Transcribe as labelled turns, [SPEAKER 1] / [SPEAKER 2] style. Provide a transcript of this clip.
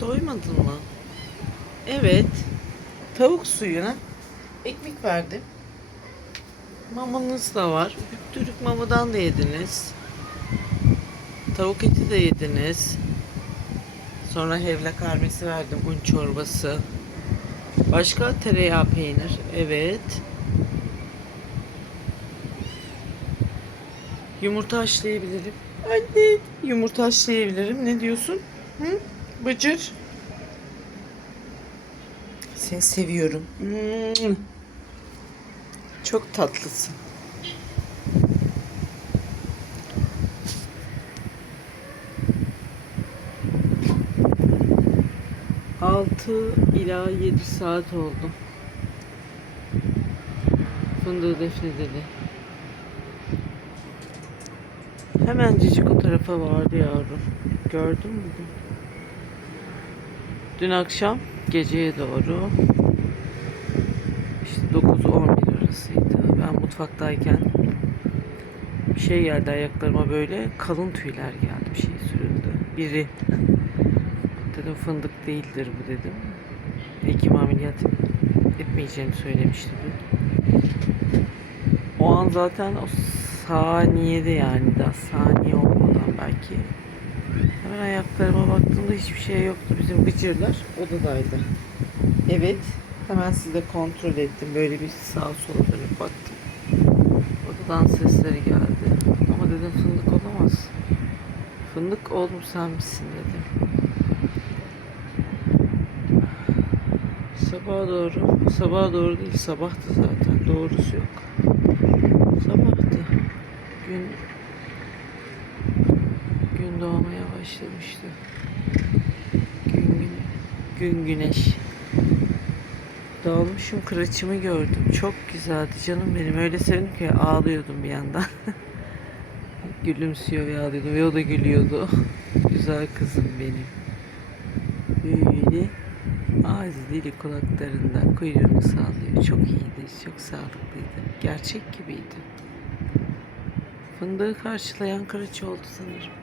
[SPEAKER 1] doymadın mı? Evet. Tavuk suyuna ekmek verdim. Mamanız da var. Düdük mamadan da yediniz. Tavuk eti de yediniz. Sonra hevle karmesi verdim. Un çorbası. Başka tereyağı peynir. Evet. Yumurta haşlayabilirim. Anne yumurta haşlayabilirim. Ne diyorsun? Hı? Bıcır. Seni seviyorum. Hmm. Çok tatlısın. Altı ila yedi saat oldu. Fındığı defnedeli. Hemencik o tarafa vardı yavrum. Gördün mü? Dün akşam geceye doğru işte 9-11 arasıydı. Ben mutfaktayken bir şey geldi ayaklarıma böyle kalın tüyler geldi. Bir şey sürüldü. Biri dedim fındık değildir bu dedim. Hekim ameliyat etmeyeceğini söylemişti dün. O an zaten o saniyede yani daha saniye olmadan belki hemen ayaklarıma baktığımda hiçbir şey yoktu. Bizim bıcırlar odadaydı. Evet. Hemen size kontrol ettim. Böyle bir sağa sola dönüp baktım. Odadan sesleri geldi. Ama dedim fındık olamaz. Fındık oğlum sen misin dedim. Sabaha doğru, sabaha doğru değil sabahtı zaten. Doğrusu yok. Sabahtı. Gün başlamıştı. Gün gün, gün güneş. Dalmışım kıraçımı gördüm. Çok güzeldi canım benim. Öyle sevindim ki ağlıyordum bir yandan. Gülümsüyor ve ağlıyordum ve o da gülüyordu. Güzel kızım benim. Böyle ağzı dili kulaklarından kuyruğunu sallıyor. Çok iyiydi, çok sağlıklıydı. Gerçek gibiydi. Fındığı karşılayan kıraç oldu sanırım.